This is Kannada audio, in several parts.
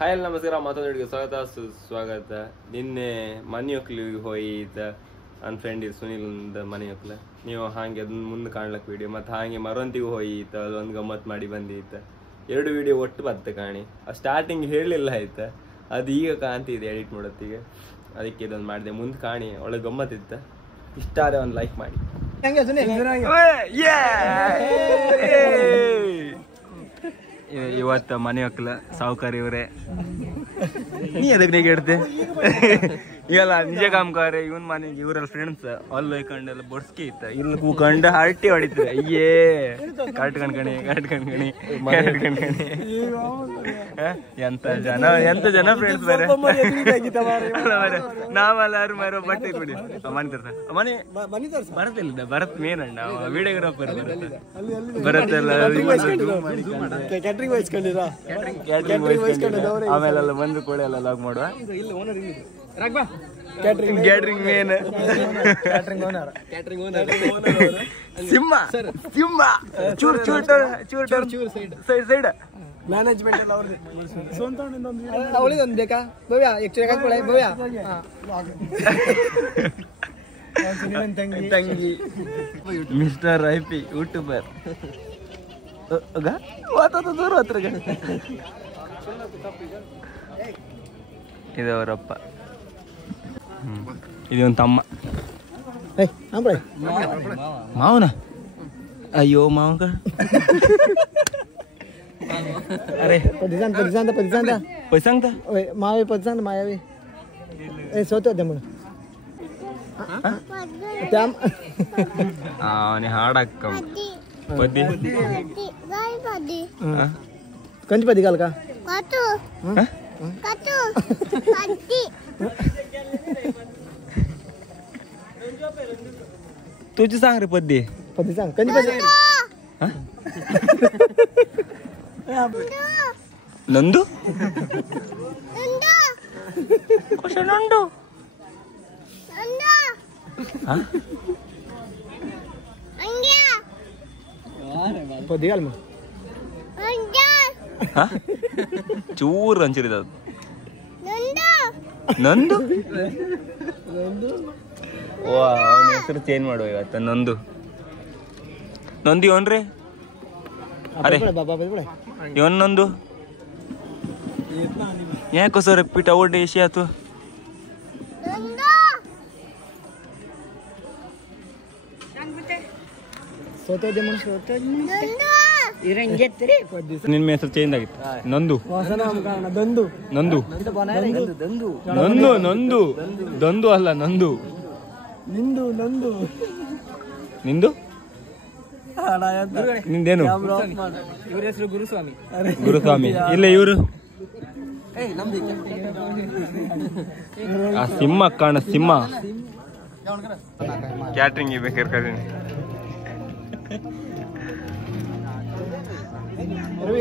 ಹಾಯ್ ನಮಸ್ಕಾರ, ಮತ್ತೊಂದು ಸ್ವಾಗತ ಸುಸ್ವಾಗತ. ನಿನ್ನೆ ಮನೆ ಒಕ್ಲಿಗೆ ಹೋಯಿತ ನನ್ನ ಫ್ರೆಂಡ್ ಸುನಿಲ್ ಮನೆ ಒಕ್ಲ ನೀವು ಹಾಗೆ ಅದನ್ನ ಮುಂದೆ ಕಾಣ್ಲಕ್ ವಿಡಿಯೋ ಮತ್ತು ಹಾಗೆ ಮರವಂತಿಗೂ ಹೋಯಿತ ಅದೊಂದು ಗಮ್ಮತ್ತು ಮಾಡಿ ಬಂದಿತ್ತ. 2 ವಿಡಿಯೋ ಒಟ್ಟು ಬತ್ತೆ ಕಾಣಿ. ಸ್ಟಾರ್ಟಿಂಗ್ ಹೇಳಲಿಲ್ಲ ಆಯ್ತಾ, ಅದು ಈಗ ಕಾಣ್ತಿದೆ ಎಡಿಟ್ ಮಾಡೋತ್ತಿಗೆ, ಅದಕ್ಕೆ ಇದೊಂದು ಮಾಡಿದೆ. ಮುಂದೆ ಕಾಣಿ, ಒಳ್ಳೆ ಗಮ್ಮತ್ತಿತ್ತ. ಇಷ್ಟ ಆದರೆ ಒಂದು ಲೈಕ್ ಮಾಡಿ. ಇವತ್ತು ಮನೆ ಒಕ್ಕಲ ಸಾವುಕಾರ ಇವರೇ. ನೀ ಅದಕ್ಕೆ ನೀಗ ಇಡ್ತೆ ಇವಲ್ಲ ನಿಜ ಕಾಮ್ಕಾರ. ಇವನ್ ಮನೆಗೆ ಇವರೆಲ್ಲ ಫ್ರೆಂಡ್ಸ್ ಅಲ್ಲಿ ಹೋಯ್ಕೊಂಡೆಲ್ಲ ಬಡ್ಸ್ಕಿ ಇತ್ತ, ಇಲ್ಲಿ ಕೂಕೊಂಡು ಹರಟಿ ಹೊಡಿತಾರೆ. ಅಯ್ಯೇ ಕಟ್ಕಣ್ಕಣಿ ಎಂತ ಜನ ಫ್ರೆಂಡ್ಸ್ ಬೇರೆ. ನಾವೆಲ್ಲಾರು ಮರೋ ಬಟ್ಟೆ ಕೊಡಿ ಮನೆ ತರ್ಸ ಮನೆ ಬರತ್ತಿಲ್ಲ. ಭರತ್ ಮೇನ್ ಅಣ್ಣ, ವಿಡಿಯೋಗ್ರಾಫರ್ ಬರತ್ತೆಲ್ಲ. ಆಮೇಲೆಲ್ಲ ಬಂದು ಕೂಡ ಎಲ್ಲ ಲಾಗ್ ಮಾಡುವ. ಕ್ಯಾಟ್ರಿಂಗ್ ಮೇನ್ ಸಿಂಹ ಚೂರ್ ಸೈಡ್ ಮ್ಯಾನೇಜ್ಮೆಂಟ್ ಎಲ್ಲ ಅವ್ರದ್ದು ಬೇಕಾ ಭವ್ಯ ಭವ್ಯ ತಂಗಿ ಮಿಸ್ಟರ್ ಐಪಿ ಯೂಟ್ಯೂಬರ್ ದೂರ ಹತ್ರ. ಇದು ಅವರಪ್ಪ, ಇದೊಂದು ತಮ್ಮ. ಮಾವನ ಅಯ್ಯೋ ಮಾವಂಗ अरे पैसा मावे पैसा मायावी सोतो हाडक पदी कंच पदी काल का तुझी सांग रे पदी सांग कंच पदी नंदू कशा नंदू पदिगाल मग चूर अंचिरिद ನಂದು ಅವನ ಹೆಸರು ಚೇಂಜ್ ಮಾಡುವ ಇವತ್ತ. ನಂದು ಇವನ್ರಿ. ಅರೆ ಇವನ್ ನಂದು ಯಾಕೋ ಸರ್ ಪಿಟ ಓಡಿ ಏಸಿ ಆತು. ನಿನ್ನ ಹೆಸರು ಚೇಂಜ್ ಆಗಿತ್ತು. ನಂದು ಅಲ್ಲ ನಂದು. ನಿಂದು ನಿಂದೇನು? ಇವ್ರ ಹೆಸರು ಗುರುಸ್ವಾಮಿ. ಇಲ್ಲ ಇವರು ಆ ಸಿಂಹ ಕಾಣ ಸಿಂಹ. ಕ್ಯಾಟ್ರಿಂಗ್ ಬೇಕಾದ್ರೆ ಕರೀನಿ. ರವಿ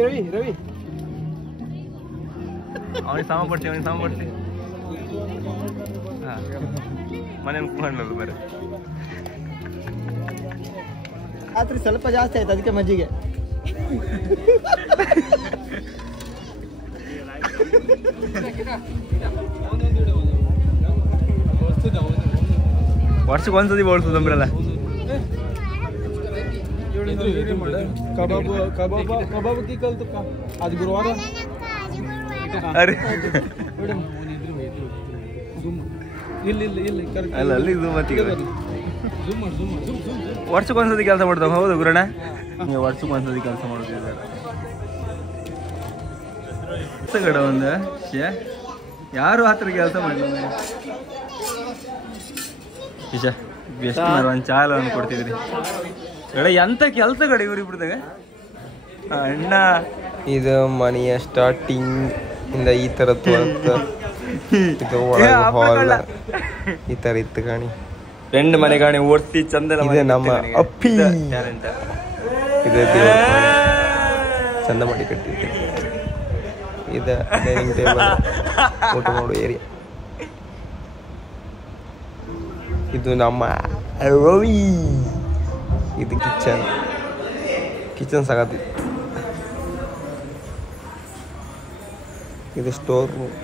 ಅವನಿಗೆ ಸಾಮ ಪಡ್ಸಿ ಮನೆ ಮಾಡಲ್ಲ ಬರ. ರಾತ್ರಿ ಸ್ವಲ್ಪ ಜಾಸ್ತಿ ಆಯ್ತು, ಅದಕ್ಕೆ ಮಜ್ಜಿಗೆ. ವರ್ಷಕ್ಕೆ ಒಂದ್ಸತಿ ಬೋಳ್ಸೋದು ಅಂಬ್ರಲ್ಲ. ಕಬಾಬ್ ಕಲ್ತು ಅದು ಗುರುವಾರ. ಅರೆ ಅಲ್ಲ ಅಲ್ಲಿ ವರ್ಷಕ್ಕೆ ಒಂದ್ಸತಿ ಕೆಲಸ ಮಾಡ್ತಾವ. ಹೌದು ಗುರುಣ್ಣ, ವರ್ಷಕ್ಕೆ ಒಂದ್ಸತಿ ಕೆಲಸ ಮಾಡ್ತಿದ್ದಾರೆ. ಕಡೆ ಒಂದು ಯಾರು ಹತ್ರ ಕೆಲಸ ಮಾಡಲಿಲ್ಲ. ಎಷ್ಟು ಒಂದು ಚಾಲ ಅನ್ನು ಕೊಡ್ತಿದ್ರಿ ಎಂತ ಕೆಲಸ ಕಡೆ ಇವ್ರಿಬ್ರದಾಗ ಅಣ್ಣ. ಇದು ಮನೆಯ ಸ್ಟಾರ್ಟಿಂಗ್ ಇಂದ ಈ ತರದ್ದು ಅಂತ ಇದು ಹಾಲ್ ಈ ತರ ಇತ್ತು ಕಾಣಿ. ಫ್ರೆಂಡ್ ಮನೆ ಕಾಣಿ ಓಡಿಸಿ ಚಂದ. ಇದೆ ನಮ್ಮ ಅಪ್ಪಿ, ಇದೆ ಚಂದ ಮಾಡಿ ಕಟ್ಟಿದ್ದೆ. ಇದು ಡೈನಿಂಗ್ ಟೇಬಲ್, ಊಟ ಮಾಡೋ ಏರಿಯಾ. ಇದು ನಮ್ಮ ರವಿ. ಇದು ಕಿಚನ್ ಸಾಕತ್ತಿತ್ತು. ಇದು ಸ್ಟೋರ್ ರೂಮ್,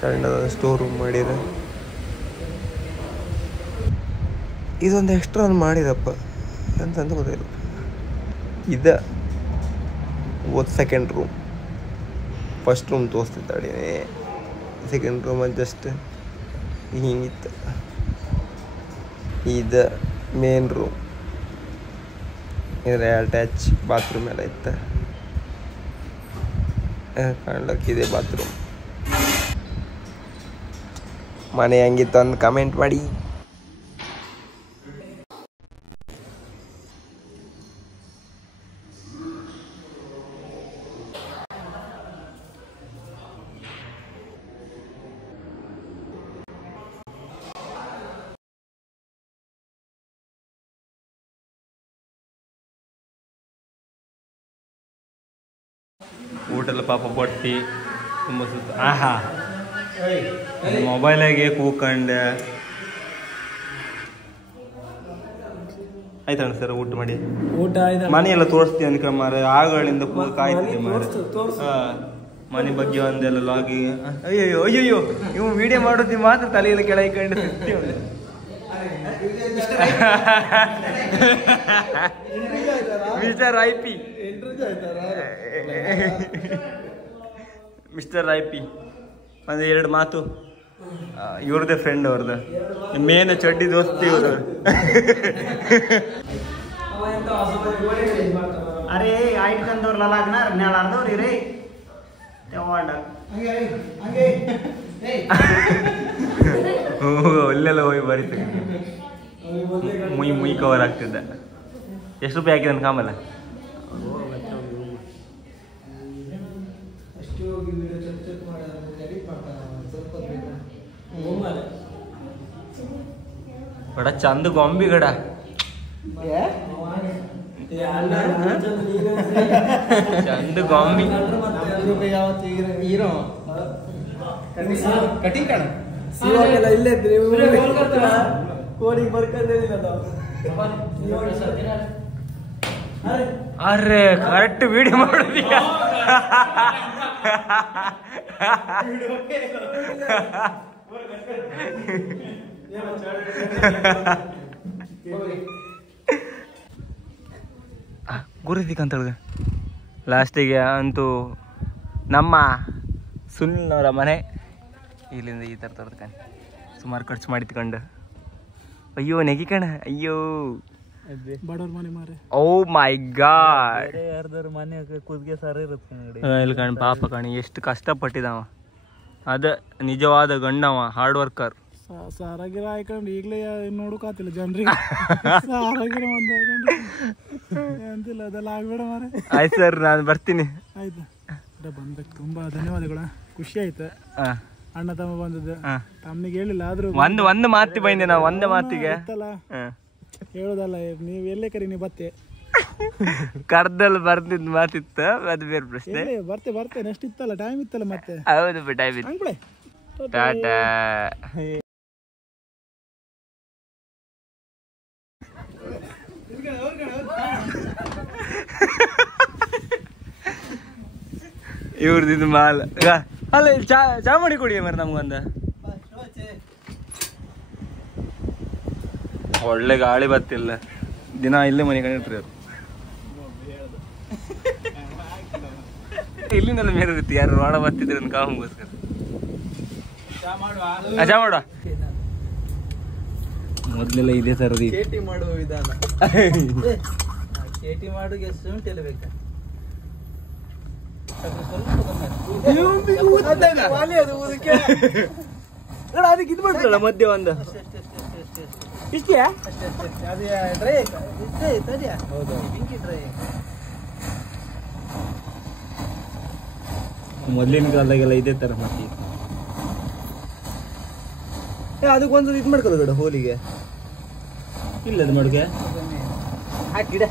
ಸಣ್ಣದ ಸ್ಟೋರ್ ರೂಮ್ ಮಾಡಿದೆ. ಇದೊಂದು ಎಕ್ಸ್ಟ್ರಾ ಒಂದು ಮಾಡಿದಪ್ಪ ಅಂತಂದು ಗೊತ್ತಿಲ್ಲ. ಇದು ಸೆಕೆಂಡ್ ರೂಮ್. ಫಸ್ಟ್ ರೂಮ್ ತೋರಿಸ್ತಿದ್ದಾಳೆ, ಸೆಕೆಂಡ್ ರೂಮ್ ಜಸ್ಟ್ ಹಿಂಗಿತ್ತು. ಇದು ಮೇನ್ ರೂಮ್, ಇದ್ರೆ ಅಟ್ಯಾಚ್ ಬಾತ್ರೂಮ್ ಎಲ್ಲ ಇತ್ತು. ಕಾಣ್ಲಕ್ಕಿದೆ ಬಾತ್ರೂಮ್. ಮನೆ ಹೆಂಗಿತ್ತು ಅಂತ ಕಮೆಂಟ್ ಮಾಡಿ. ಊಟೆಲ್ಲ ಪಾಪ ಬಟ್ಟಿ ತುಂಬ ಸುತ್ತ. ಆಹಾ, ಮೊಬೈಲಾಗೆ ಕೂಕಂಡೆ ಆಯ್ತಣ್ಣ ಸರ್. ಊಟ ಮಾಡಿ ಮನೆಯೆಲ್ಲ ತೋರಿಸ್ತೀವಿ ಅನ್ಕ ಮಾರೆ, ಆಗಳಿಂದ ಕಾಯ್ತಿದ್ದೆ ಮಾರೆ. ಮನೆ ಬಗ್ಗೆ ಒಂದೆಲ್ಲ ಲಾಗಿ. ಅಯ್ಯಯ್ಯೋ ಅಯ್ಯಯ್ಯೋ, ಇವು ವಿಡಿಯೋ ಮಾಡೋದು ಮಾತ್ರ ತಲೆಯಲ್ಲಿ ಕೆಳಗೆ ಕಂಡು mister I P, mister I P ಒಂದು ಎರಡು ಮಾತು. ಇವ್ರದ್ದೇ ಫ್ರೆಂಡ್ ಅವ್ರದ್ದು ಮೇನ್ ಚಡ್ಡಿ ದೋಸ್ತಿ ಇವರು. अरे आइट कंदोर लागणार नेळारदोरी रे तेवाड ಅಲ್ಲೆಲ್ಲ ಹೋಗಿ ಬರೀತು. ಮುಯ್ ಮುಯ್ ಕವರ್ ಆಗ್ತಿದ್ದ. ಎಷ್ಟು ರೂಪಾಯಿ ಹಾಕಿದ ಕಾಮಲ್ಲ? ಬಡ ಚಂದ ಗೊಂಬಿ ಗಡ ಚಂದ ಗೊಂಬಿ ಕಟಿಂಗ್ ಕಾಣ ಇಲ್ಲೇ ಕೋಡಿಗೆ ಬರ್ಕೊಂಡೇನಿಲ್ಲ. ಅರೆ ಕರೆಕ್ಟ್ ವಿಡಿಯೋ ಮಾಡಿದ್ಯಾ? ಗುರುತಿಕಂತಳ್ಗ ಲಾಸ್ಟಿಗೆ ಅಂತೂ ನಮ್ಮ ಸುನಿಲ್ನವರ ಮನೆ ಇಲ್ಲಿಂದ ಈ ಥರ ತರ್ದ್ಕಂಡು ಸುಮಾರು ಖರ್ಚು ಮಾಡಿತ್ಕೊಂಡು. ಅಯ್ಯೋ ನೆಗಿ ಕಣ, ಅಯ್ಯೋ ಬಡವ್ರ ಮನೆ ಮಾರೆ. ಓ ಮೈ ಗಾಡ್, ಯಾರ್ದಾರ ಮನೆ ಕುದ್ಗೆ ಸಾರ ಇರುತ್ತೆ ಇಲ್ಲಿ ಕಣ್ ಪಾಪ ಕಣಿ ಎಷ್ಟು ಕಷ್ಟಪಟ್ಟಿದವ. ಅದ ನಿಜವಾದ ಗಂಡವ, ಹಾರ್ಡ್ ವರ್ಕರ್. ಸಾರಾಗಿರ ಹಾಕೊಂಡು ಈಗಲೇ ನೋಡೋಕಾತಿಲ್ಲ ಜನರಿಗೆ. ಸಾರಾಗಿರ ಅಂತಿಲ್ಲ, ಅದೆಲ್ಲ ಆಗ್ಬೇಡ ಮಾರೆ. ಆಯ್ತು ಸರ್, ನಾನು ಬರ್ತೀನಿ. ಆಯ್ತು ಬಂದಕ್ಕೆ ತುಂಬಾ ಧನ್ಯವಾದಗಳು, ಖುಷಿ ಆಯ್ತು. ಅಣ್ಣ ತಮ್ಮ ಬಂದದ್ದು ತಮ್ಮಿಗೆ ಹೇಳಿಲ್ಲ, ಆದ್ರೂ ಒಂದು ಮಾತಿ ಬಂದೆ ನಾವು. ಒಂದೇ ಮಾತಿಗೆ ಹೇಳೋದಲ್ಲ, ನೀವು ಎಲ್ಲೇ ಕರಿ ನೀವು ಬತ್ತೆ ಕರ್ದಲ್ಲಿ ಬರ್ತಿದ್ ಮಾತಿತ್ತು, ಅದು ಬೇರೆ ಪ್ರಶ್ನೆ. ಬರ್ತೆ ನೆಕ್ಸ್ಟ್ ಇತ್ತಲ್ಲ, ಟೈಮ್ ಇತ್ತಲ್ಲ ಮತ್ತೆ. ಹೌದು ಟೈಮ್ ಇತ್ತು. ಟಾಟಾ. ಇವ್ರದ್ದು ಮಾಲ್ ಅಲ್ಲ, ಚಾ ಮಾಡಿ ಕೊಡಿ ಮರ ನಮ್ಗೊಂದ. ಒಳ್ಳೆ ಗಾಳಿ ಬತ್ತಿಲ್ಲ, ದಿನ ಇಲ್ಲೇ ಮನೆ ಕಂಡಿರ್ತೀರಿ ಅವ್ರು. ಇಲ್ಲಿಂದೆಲ್ಲ ಮೇರೆ ಇರುತ್ತೆ, ಯಾರು ಮಾಡ ಬರ್ತಿದ್ರು ಅಂತ ಕಾಮಗೋಸ್ಕರ. ಚಾ ಮಾಡುವ ಮೊದ್ಲೆಲ್ಲ ಇದೇ ತರದಿ ಕೇಟಿ ಮಾಡುವ ವಿಧಾನ. ಕೇಟಿ ಮಾಡುಗೆ ಶುಂಠಿ ಎಲ್ಲ ಬೇಕಾ? ಅದಕ್ಕೆ ಇದು ಮಾಡ್ತಲ್ಲ ಮಧ್ಯ ಒಂದು ಇಷ್ಟೇ ಡ್ರೈ ಡ್ರೈ. ಮೊದ್ಲಿನ ಕಾಲದಾಗೆಲ್ಲ ಇದೇ ತರ ಮತ್ತೆ ಅದಕ್ಕೊಂದು ಇದು ಮಾಡ್ಕೊಳ್ಳೋ ಬೇಡ ಹೋಲಿಗೆ. ಇಲ್ಲ ಅದು ಮಾಡ್ಕೆ ಹಾಕಿಡ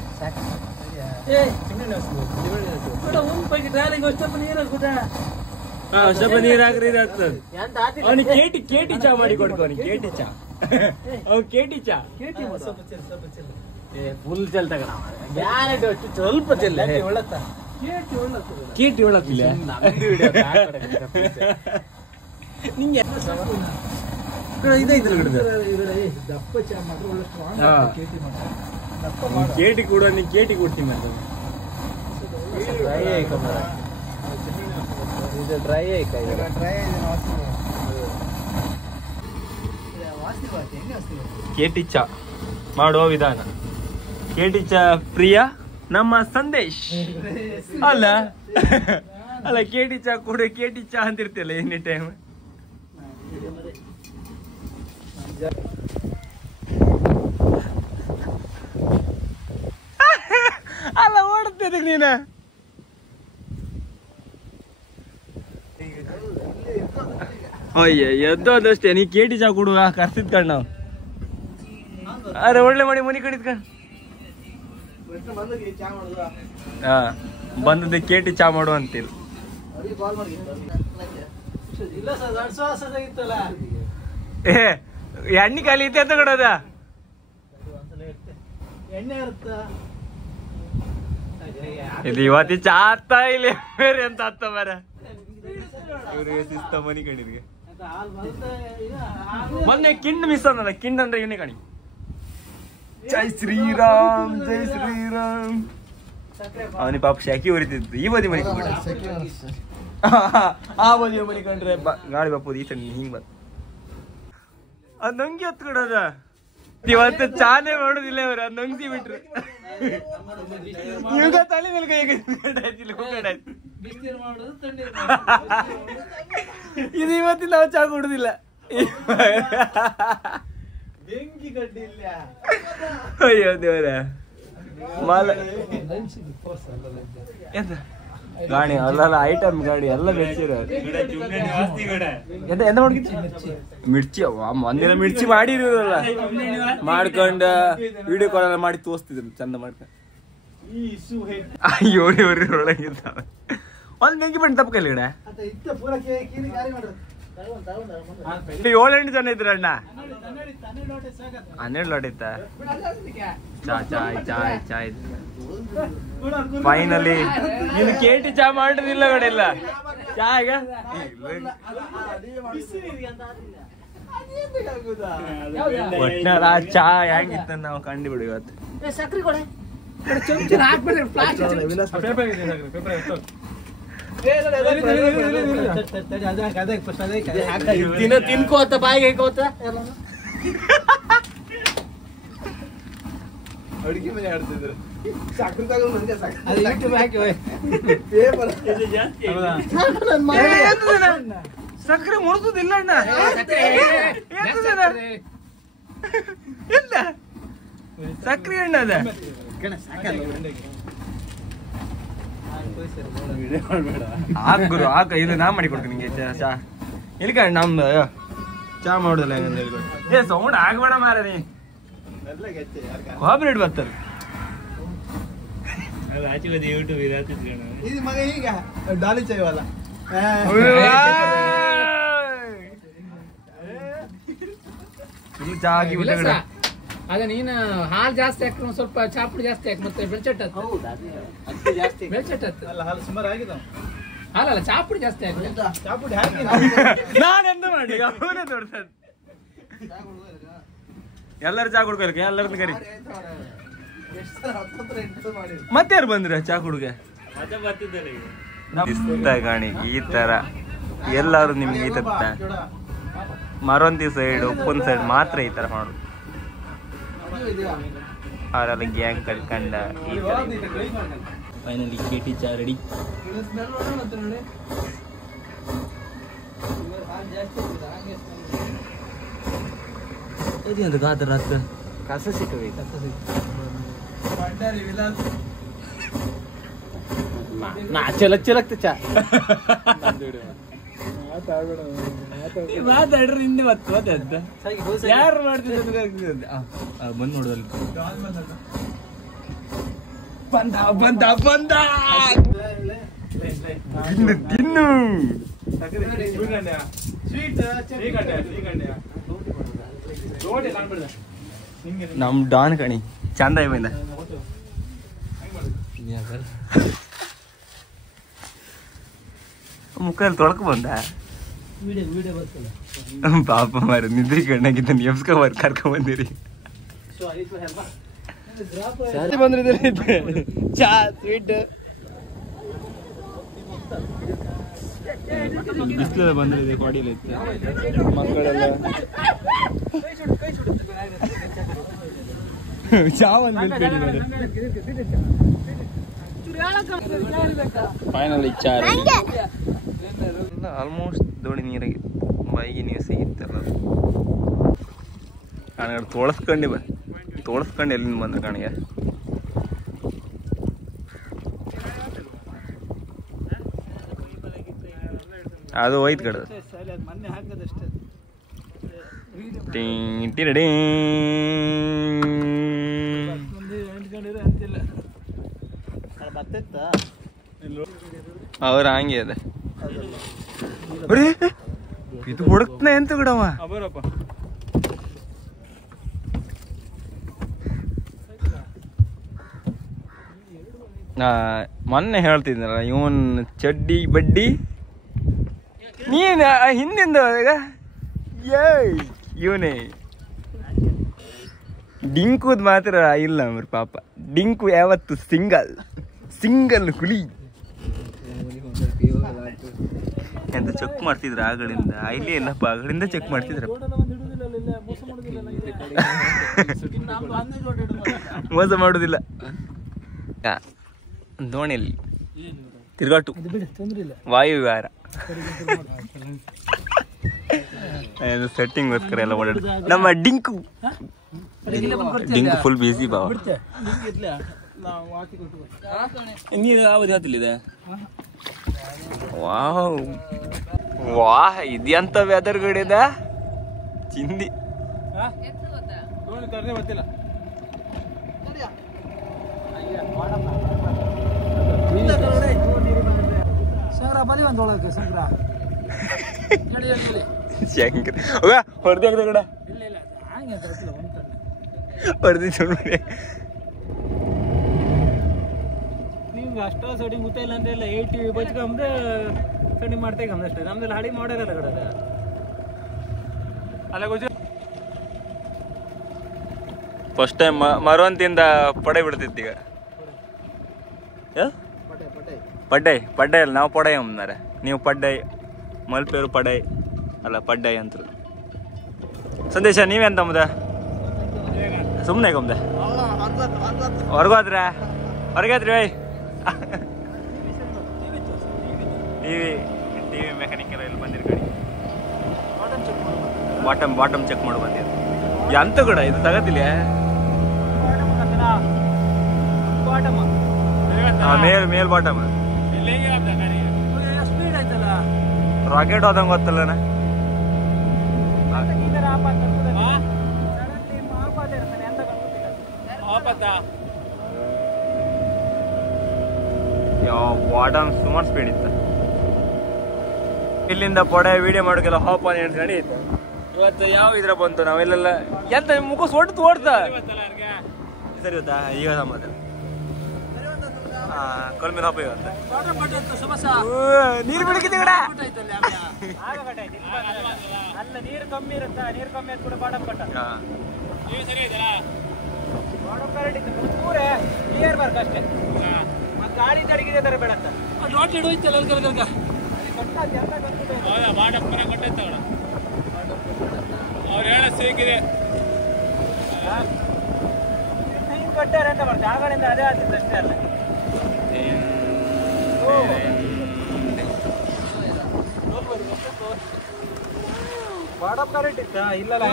ಸ್ವಲ್ಪ ನೀರ್ ಹಾಕ್ರಿ ಇದಾಗ್ತದೆ. ಅವನಿಗೆ ಕೇಟಿ ಚಾ ಮಾಡಿ ಕೊಡ್ಕೊ, ಅವನಿಗೆ ಕೇಟಿ ಚಾ. ಅವ್ನು ಕೇಟಿ ಚಾ ಫುಲ್ ಚೆಲ್ ತಗೋಣ, ಸ್ವಲ್ಪ ಚೆಲ್ಲ ಕೇಟಿ ಒಳತ್ತಿಲ್ಲ ನಿಂಗೆ ಕೇಟಿ ಕೂಡ ನೀ ಕೇಟಿ ಕೊಡ್ತೀನಿ ಮತ್ತೆ ಡ್ರೈ ಆಯ್ತಾ ಕೇಟಿ ಚಾ ಮಾಡುವ ವಿಧಾನ. ಕೇಟಿ ಚಾ ಪ್ರಿಯ ನಮ್ಮ ಸಂದೇಶ್ ಅಲ್ಲ ಅಲ್ಲ ಕೇಟಿ ಚಾ ಕೂಡ ಕೇಟಿ ಚಾ ಅಂತಿರ್ತಿಯಲ್ಲ ಎನಿ ಟೈಮ್. ಅಲ್ಲ ಓಡುತ್ತೆ ನೀನು ಅಯ್ಯ ಎದ್ದೋದಷ್ಟೇ ನೀ ಕೇಟಿ ಚಾ ಕೊಡುವ ಕರ್ಸಿದ್ ಕಣ್ ನಾವು. ಅರೆ ಒಳ್ಳೆ ಮಾಡಿ ಮನಿ ಕಡಿದ್ಕಂಡ್ ಹಾ ಬಂದದ್ದು ಕೇಟಿ ಚಾ ಮಾಡು ಅಂತೀರಿ. ಏ ಎಣ್ಣೆ ಖಾಲಿ ಐತೆ ಅಂತ ಕೊಡೋದ ಇದು ಇವತ್ತಿ ಚಾ ಅತ್ತ ಇಲ್ಲಿ ಬೇರೆ ಅಂತ ಅತ್ತ ಮರ ಇವ್ರಿಗೆ ಶಿಸ್ತ ಮನಿ ಕಣಿದ್ಗೆ ಮೊನ್ನೆ ಕಿಂಡ್ ಮಿಸ್ ಅನ್ನಲ್ಲ. ಕಿಂಡ್ ಅಂದ್ರೆ ಇವನೇ ಕಣಿ. ಜೈ ಶ್ರೀರಾಮ್ ಜೈ ಶ್ರೀರಾಮ್ ಅವನಿ ಪಾಪ ಶಾಖಿ ಹೊರಿತಿತ್ತು. ಈ ಬದಿ ಮನಿ ಆ ಬದಿ ಮನಿ ಕಂಡ್ರೆ ಗಾಳಿ ಬಾಪುದು ಈ ಸಣ್ಣ ಹಿಂಗ್ ಬಂತ ಅದ್ ನಂಗೆ ಹೊತ್ಕೊಡೋದ ಇವತ್ತು ಚಾನೆ ಮಾಡೋದಿಲ್ಲ ಅವ್ರ ಅದ್ ನಂಗ್ಸಿ ಬಿಟ್ರು. ಇವಾಗ ತಲೆ ಮೇಲೆ ಕೈ ಇದು ಇವತ್ತಿನ ನಾವು ಚಾ ಕೊಡುದಿಲ್ಲ. ಅಯ್ಯೋ ದೇವರ ಮಾಲ ಎಂತ ಗಾಡಿ ಅಲ್ಲ ಐಟಮ್ ಗಾಡಿ ಎಲ್ಲ ಬೆಚ್ಚಿರೋ ಎಂತ ಎಂತ ಮಾಡ್ಕಿತ್ತು ಮಿರ್ಚಿ ಒಂದಿನ ಮಿರ್ಚಿ ಮಾಡಿರೋದಲ್ಲ ಮಾಡ್ಕೊಂಡ ವಿಡಿಯೋ ಕಾಲ್ ಎಲ್ಲ ಮಾಡಿ ತೋರಿಸ್ತಿದ್ರು ಚಂದ ಮಾಡ್ಕೊಂಡು. ಅಯ್ಯೋ ಒಳಗಿದ್ದಾವೆ ಒಂದ್ ಬೆಂಕಿ ಬಣ್ಣ ತಪ್ಪ ಕೈಲಿ ಗಿಡ 7-8 ಜನ ಇದ್ರ ಅಣ್ಣ. 12 ಲೋಟ ಇತ್ತ ಚಾಯ್ ಫೈನಲಿ ನೀನು ಕೇಟಿ ಚಾ ಮಾಡುದಿಲ್ಲ ಕಡೆಲ್ಲ ಚಾ ಈಗ ಒಟ್ನಾರ ಚಾ ಹೆಂಗಿತ್ತ ನಾವು ಕಂಡು ಬಿಡು ಇವತ್ತು. ದಿನ ತಿನ್ಕೋತ ಬಾಯಿಗೆ ಹಾಕೋತ ಅಡುಗೆ ಮನೆ ಆಡ್ತಿದ್ರು. ಸಕ್ಕರೆ ಮುಳುದಿಲ್ಲ ಅಣ್ಣ ಇಲ್ಲ ಸಕ್ಕರೆ ಅಣ್ಣ ಅದ ಹಾಕುರು ಹಾಕ ಇದು ನಾ ಮಾಡಿ ಕೊಡ್ತೀನಿ ನಿಂಗೆ ಚಾ ಇಲ್ಕ ನಮ್ದು ಚಾ ಮಾಡುದಿಲ್ಲ ಹೆಂಗಂತ ಹೇಳ್ಕೊಡು. ಏ ಸೌಂಡ್ ಆಗ್ಬೇಡ ಮಾರ ನೀ ಕಾಪಿರೇಟ್ ಬರ್ತಾರೆ. ಚಾ ಹಾಕಿ ಬಿಟ್ಟ ಅದ ನೀನು ಹಾಲು ಜಾಸ್ತಿ ಹಾಕ್ರೆ ಸ್ವಲ್ಪ ಚಾಪುಡಿ ಜಾಸ್ತಿ ಹಾಕಿ ಮತ್ತೆ ಬೆಳ್ಚಟ್ ಬೆಳ್ಚಟ್ ಹಾಲು ಸುಮಾರು ಆಗಿದೆ. ಹಾಲಲ್ಲ ಚಾಪುಡಿ ಜಾಸ್ತಿ ಹಾಕಿ ಚಾಪುಡಿ ಹಾಕಿ ನಾನೆಂತ ಮಾಡಿ ಅವನೇ ದೊಡ್ಡ ಎಲ್ಲರೂ ಚಾ ಕುಡ್ಕೊಳಕ್ಕೆ ಎಲ್ಲರನ್ನ ಕರಿ. ಮತ್ತೆ ಯಾರು ಬಂದ್ರ ಚಾ ಕುಡ್ಗೆ ಗಾಣಿ ಈ ತರ ಎಲ್ಲಾರು ನಿಮ್ಗೆ ಈ ತರ ಮರೊಂದಿ ಸೈಡ್ ಉಪ್ಪನ್ ಸೈಡ್ ಮಾತ್ರ ಈ ತರ ಮಾಡು. ಅವರೆಲ್ಲ ಗ್ಯಾಂಗ್ ಕಲ್ಕಂಡ ಫೈನಲಿ ಕೇಟಿ ಚಾ ರೆಡಿ. ಅಂತ ಗಾತ್ರ ಕಸ ಸಿಕ್ಕಬೇಕು ಚಲಕ್ ಚಲಕ್ತ ಚಾ ಮಾತಾಡ್ರಿ ಹಿಂದೆ ಮತ್ತೆ ಅಂತ ಯಾರು ಮಾಡ್ತಿದ್ದ ಬಂದ್ ನೋಡುವಲ್ಲಿ ಬಂದ ಬಂದ ಬಂದ ತಿನ್ನು ನಮ್ ಡಾನ್ ಕಣಿ ಚಂದ ಬಂದ ಮುಖದಲ್ಲಿ ತೊಳಕ ಬಂದ ಪಾಪ ಮಾರ ನಿದ್ರಿ ಕಣ್ಣಾಗಿದ್ದ ನೆಮ್ಸ್ಕೊ ಕರ್ಕೊಂಡ್ ಬಂದಿರಿ ಚಾ ಸ್ವೀಟ್ ಬಿಸಿಲ ಬಂದಿದೆ ಕೋಡಿಯಲ್ಲಿ ಮಕ್ಕಳೆಲ್ಲ ಚಾ ಫೈನಲ್ ಆಲ್ಮೋಸ್ಟ್ ದೋಣಿ ನೀರಾಗಿ ಬಾಯಿಗೆ ನೀರು ಸಿಗಿತ್ತಲ್ಲ ಕಾಣಿಗೆ ತೋಳಸ್ಕೊಂಡು ಎಲ್ಲಿಂದ ಬಂದ್ರೆ ಕಾಣಿಗೆ ಅದು ಹೋಯ್ತು ಕಡೆ ಅವ್ರ ಹಂಗೆ ಅದ ಇದು ಹುಡುಕ್ತಾನೆ ಅಂತ ಬಿಡವ ಮೊನ್ನೆ ಹೇಳ್ತಿದ್ನಲ್ಲ ಇವನ್ ಚಡ್ಡಿ ಬಡ್ಡಿ ನೀನ್ ಹಿಂದಿಂದ ಇವನೇ ಡಿಂಕುದ್ ಮಾತ್ರ ಇಲ್ಲ ಅವ್ರ ಪಾಪ ಡಿಂಕು ಯಾವತ್ತು ಸಿಂಗಲ್ ಹುಲಿ ಎಂತ ಚೆಕ್ ಮಾಡ್ತಿದ್ರ ಆಗಳಿಂದ ಇಲ್ಲಿ ಎಲ್ಲಪ್ಪ ಆಗಳಿಂದ ಚೆಕ್ ಮಾಡ್ತಿದ್ರ ಮೋಸ ಮಾಡುದಿಲ್ಲ ದೋಣಿಯಲ್ಲಿ ತಿರುಗಾಟು ವಾಯು ವಿಹಾರ ಸೆಟ್ಟಿಂಗ್ಗೋಸ್ಕರ ಎಲ್ಲ ಓಡಾಡು ನಮ್ಮ ಡಿಂಕು ಫುಲ್ ಬಿಸಿ ಬಾವ ನೀರು ಯಾವ್ದು ಹೇಳ್ತಿಲ್ಲಿದೆ ವಾಹ್ ಇದೆಂತ ವೆದರ್ ಗಡಿದ ಚಿಂದಿ ಹೊಡೆದ ಕಡೆ ಹೊಡೆದಿ ನಿಮ್ಗೆ ಅಷ್ಟೋ ಸೆಟ್ಟಿಂಗ್ ಗೊತ್ತಿಲ್ಲ ಅಂತ ಇಲ್ಲ 80 ಬಚ್ಕಂದ್ರೆ ಸೆಟ್ಟಿಂಗ್ ಮಾಡ್ತೇವೆ ಅಷ್ಟೇ ನಮ್ದೆಲ್ಲ ಹಡಿ ಮಾಡೋದಲ್ಲ ಕಡೆ ಅಲ್ಲ ಗೊಜ್ಜು ಫಸ್ಟ್ ಟೈಮ್ ಮರವಂತಿಂದ ಪಡೆ ಬಿಡ್ತಿದ್ದೀಗ ಪಡ್ಡೈ ಅಲ್ಲ ನಾವು ಪಡೈ ಅಂದಾರೆ ನೀವು ಪಡ್ಡೈ ಮಲ್ಪೇರು ಪಡೈ ಅಲ್ಲ ಪಡ್ಡೈ ಅಂತ ಸಂದೇಶ ನೀವೇಂತ ಅಂಬುದ ಸುಮ್ಮನೆ ಕಂಬ ಹೊರಗೋದ್ರ ಹೊರಗಾದ್ರಿ ವೈ ಟಿವಿ ಮೆಕ್ಯಾನಿಕಲ್ ಎಲ್ಲಿ ಬಂದಿರಿ ಗಾಡಿ ಬಾಟಮ್ ಚೆಕ್ ಮಾಡಿ ಬಂದಿರಿ ಎಂತ ಕೂಡ ಇದು ತಗತಿಲ್ಲ ಮೇಲ್ ಬಾಟಮ್ ರಾಕೆಟ್ ಹೋದಂಗ ಗೊತ್ತಲ್ಲ ಬಾಟಮ್ ಸುಮಾರು ಸ್ಪೀಡ್ ಇತ್ತು ಇಲ್ಲಿಂದ ಪೊಡೆ ವಿಡಿಯೋ ಮಾಡೋಕೆಲ್ಲ ಹಾಪ್ ಆನ್ ನಡೀತು ಇವತ್ತು ಯಾವ ಇದ್ರ ಬಂತು ನಾವೆಲ್ಲ ಎಂತ ಮುಖ ಸೊಟ್ಟು ಓಡ್ತಾ ಸರಿ ಗೊತ್ತಾ ಈಗ ಸಮಾಧಾನ ಕಲ್ಮಿನ ಹಬ್ಬ ಇವತ್ತು ನೀರು ಬಿಡಕಿದ್ದೆ ಕಡೆ ಅಲ್ಲ ನೀರು ಕಮ್ಮಿ ಇರುತ್ತಾ ನೀರು ಕಮ್ಮಿ ಆದ ಕೂಡ ಬಾಡಮ್ ಕಟ್ಟ ಬಾಡಮ್ ಕರೆಕ್ಟ್ ಇತ್ತು ಪೂರೇ ಕ್ಲಿಯರ್ ಬರ್ಕ ಅಷ್ಟೇ ಮತ್ತೆ ಗಾಡಿ ತಡಗಿದೆ ತರ ಬೇಡ ಅಂತ ರೋಡ್ ಹಿಡಿಯೋಯ್ತಲ್ಲ ಅಲ್ಗ ಬಾಡಮ್ ಕರೆ ಕಟ್ಟೈತೆ ಅವ್ರು ಹೇಳ ಸೇಕಿದೆ ಹಿಂಗೆ ಕಟ್ಟಾರೆ ಅಂತ ಮಾಡ್ತಾರೆ ಆಗಳಿಂದ ಅದೇ ಆಗ್ತಿತ್ತು ಅಷ್ಟೇ ಅಲ್ಲ ಬಾಡಪ್ ಕರೆಕ್ಟ್ ಇತ್ತ ಇಲ್ಲಲ್ಲ